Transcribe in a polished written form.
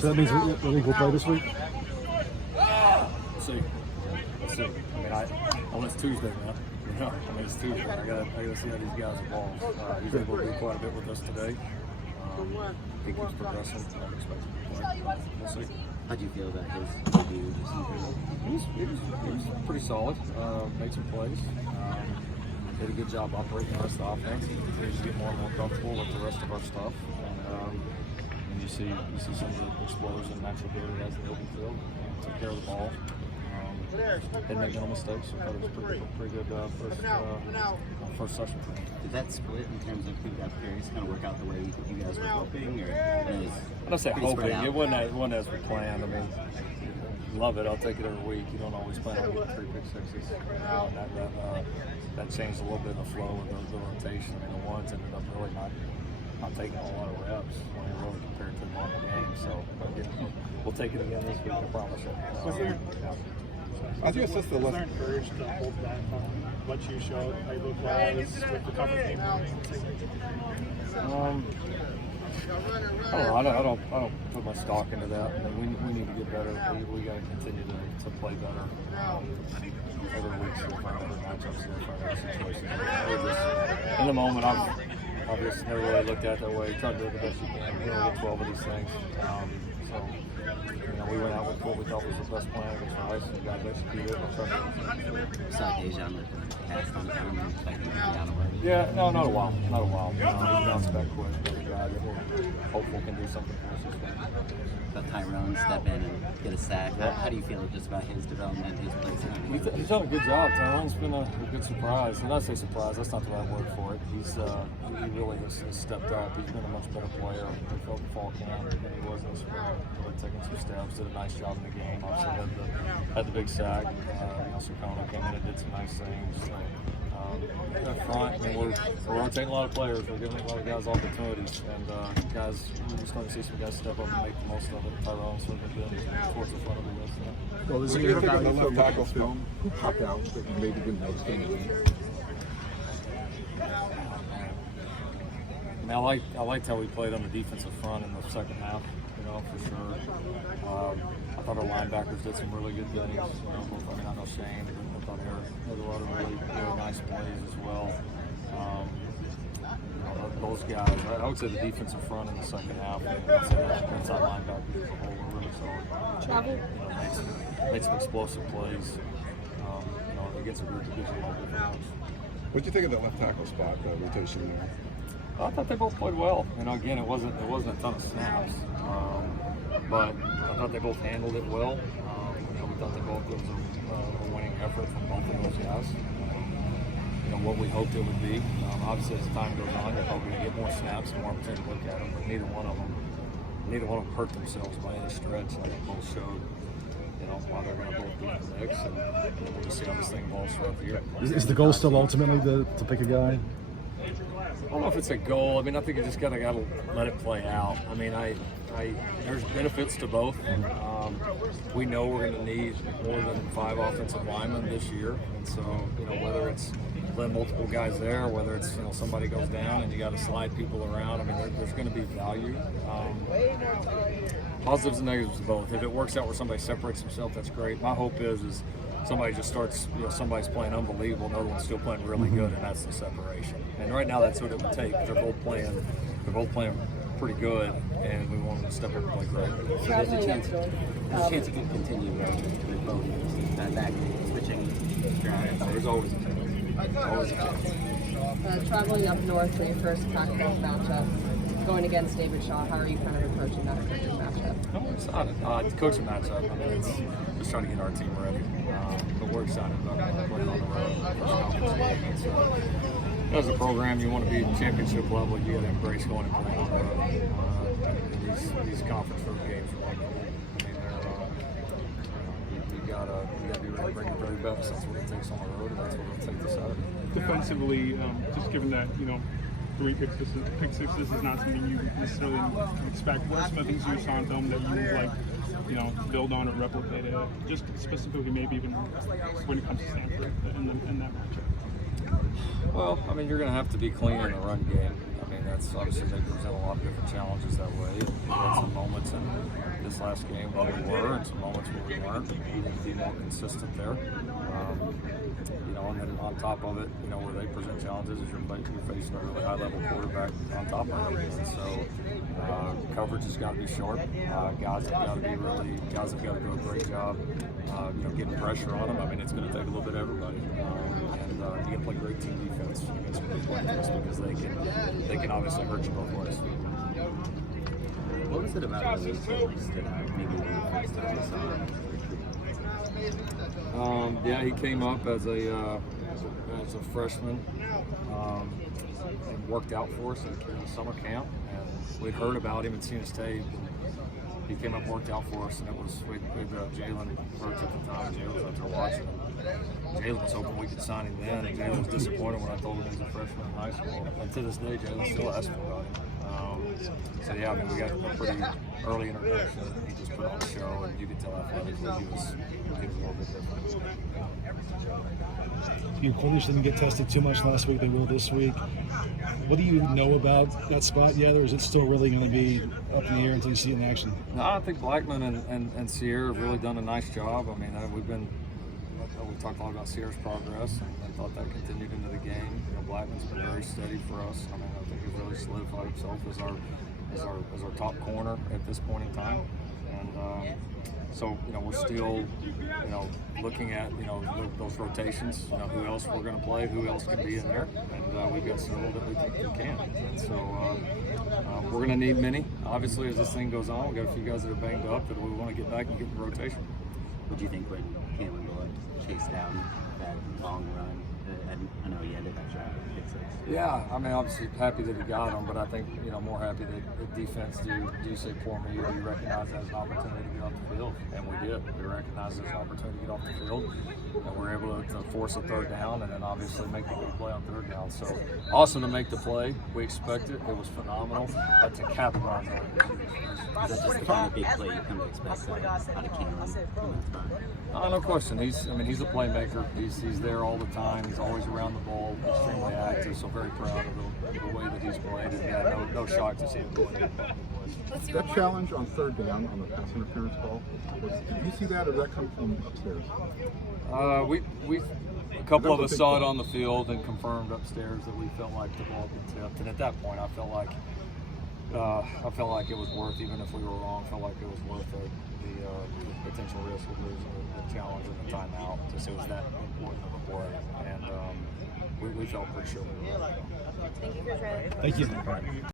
So that means the league will play this week? Let's see. I mean, well, it's Tuesday now. You know, I mean, it's Tuesday. I gotta see how these guys evolve. He's able to do quite a bit with us today. I think he's progressing. I'm expecting to play. We'll see. How do you feel about his debut? He was pretty solid. Made some plays. Did a good job operating the rest of the offense. He continues to get more and more comfortable with the rest of our stuff. And you see some of the explosion and natural ability guys in the open field. Took care of the ball. Didn't make no mistakes. I thought it was pretty good first session for him. Did that split in terms of who got carries kind of work out the way you guys were hoping? Or I don't say hoping. It wasn't as we planned. I mean, love it. I'll take it every week. You don't always plan on getting 3 pick sixes. That changed a little bit of the flow of the rotation. I mean, the ones ended up really not taking a lot of reps when you really compared to the normal game. So we'll take it again this week. I promise you. As your sister was encouraged to hold back on what you showed, how you look wise with the cover game. I don't put much stock into that. I mean, we need to get better. We got to continue to play better. Every week, so we'll find other matchups, we'll find other situations. In the moment, I've just never really looked at it that way. Try to do the best you can. You know, get 12 of these things. We went out with what we thought was the best plan against Rice, and the guys executed it. Saw Dejan with the pass on time and expecting to be out of work. Yeah, no, not a while. He bounced back quick. Another guy that we're hopeful can do something for us this week. But Tyrone step in and get a sack. How do you feel just about his development, his place? He's done a good job. Tyrone's been a good surprise. And I say surprise, that's not the right word for it. He really has stepped up. He's been a much better player. He felt the fall camp than he was in the spring. Really taking some steps, did a nice job in the game. Obviously had the big sack. Sakona came in and did some nice things. So, up front, I mean, we're rotating a lot of players. We're giving a lot of guys opportunities, and we're starting to see some guys step up and make the most of it. Tyrone's certainly been towards the front of the list now. Well, is What do you think about the left tackle film? Who popped out that you maybe didn't notice in the game? I mean, I liked how we played on the defensive front in the second half, for sure. I thought our linebackers did some really good things. I know Shane, I thought Eric had a lot of really nice plays as well. Those guys, I would say the defensive front in the second half, and I'd say the inside linebackers as a whole were really solid. Made some explosive plays. Against a group that gives you a lot of different looks. What do you think of the left tackle spot, the rotation there? I thought they both played well. Again, it wasn't a ton of snaps, but I thought they both handled it well. We thought they both, it was a winning effort from both of those guys. What we hoped it would be. Obviously, as time goes on, you're probably going to get more snaps and more opportunity to look at them. But neither one of them hurt themselves by any stretch. Like they both showed, why they're going to both be in the mix, and we'll just see how this thing evolves throughout the year. Is the goal still ultimately to pick a guy? I don't know if it's a goal. I think you just gotta let it play out. There's benefits to both. We know we're going to need more than 5 offensive linemen this year, and so whether it's letting multiple guys there, whether it's somebody goes down and you got to slide people around. There's going to be value. Positives and negatives to both. If it works out where somebody separates himself, that's great. My hope is somebody just starts, somebody's playing unbelievable, another one's still playing really good, and that's the separation. And right now, that's what it would take. They're both playing pretty good, and we want them to step up and play great. So there's a chance it can continue with both back switching. There's always a chance. Always a chance. Traveling up north for your first Pac-12 matchup, going against David Shaw, how are you kind of approaching that matchup? I'm excited. Coaching matchup, it's just trying to get our team ready. But we're excited about playing on the road. As a program, you want to be championship level. You got to embrace going and playing on the road. These conference road games are wonderful. You gotta be ready to bring your very best. That's what it takes on the road, and that's what it'll take this Saturday. Defensively, just given that 3 pick sixes is not something you necessarily expect. What are some of the things you saw on film that you would like, build on or replicate it? Just specifically, maybe even when it comes to Stanford in that matchup. Well, you're going to have to be clean in the run game. That's obviously they present a lot of different challenges that way. There's some moments in this last game where we were, and some moments where we weren't. We need to be more consistent there. You know, and then on top of it, you know, where they present challenges is you're facing a really high-level quarterback on top of it. And so coverage has got to be sharp. Guys have got to do a great job, you know, getting pressure on them. I mean, it's going to take a little bit of everybody. And you got to play great team defense against groups like this because they can obviously hurt you both ways. What was it about those two that stood out? Maybe the first time you saw him. Yeah, he came up as a freshman and worked out for us in summer camp, and we'd heard about him and seen his tape. He came up and worked out for us, and it was with Jalen Hurts at the time. Jalen was out there watching him. Jalen was hoping we could sign him then, and Jalen was disappointed when I told him he was a freshman in high school. And to this day, Jalen still asks about him. So yeah, I mean, we got a pretty early introduction. He just put on the show, and you could tell athletically he was a little bit different. Your quarters didn't get tested too much last week. They will this week. What do you know about that spot yet, or is it still really going to be up in the air until you see it in action? No, I think Blackman and Sierra have really done a nice job. I mean, we talked a lot about Sierra's progress and thought that continued into the game. You know, Blackman's been very steady for us. I mean, I think he's really solidified himself as our top corner at this point in time. And so, you know, we're still, you know, looking at, you know, those rotations, you know, who else we're going to play, who else can be in there, and we've got several that we think we can. And so we're going to need many. Obviously, as this thing goes on, we've got a few guys that are banged up that we want to get back and get in rotation. What do you think when Cameron chased down that long run? I know he ended that drive. Yeah, I mean, obviously happy that he got him, but I think, you know, more happy that the defense do say for me, you recognize that as an opportunity to get off the field, and we did. We recognized it as an opportunity to get off the field, and we're able to force a third down, and then obviously make the big play on third down. So awesome to make the play. We expect it. It was phenomenal, but to capitalize on it. Is that just the kind of big play you come to expect out of Cameron? No question. He's a playmaker. He's there all the time. He's always around the ball, extremely active. So very proud of the way that he's played. And yeah, no shock to see him going in. That challenge on third down on the pass interference call, did you see that, or did that come from upstairs? A couple of us saw it on the field and confirmed upstairs that we felt like the ball had been tipped. And at that point, I felt like it was worth, even if we were wrong, I felt like it was worth the potential risk of losing the challenge and the timeout, just it was that important of a play. And we felt pretty sure we were right. Thank you.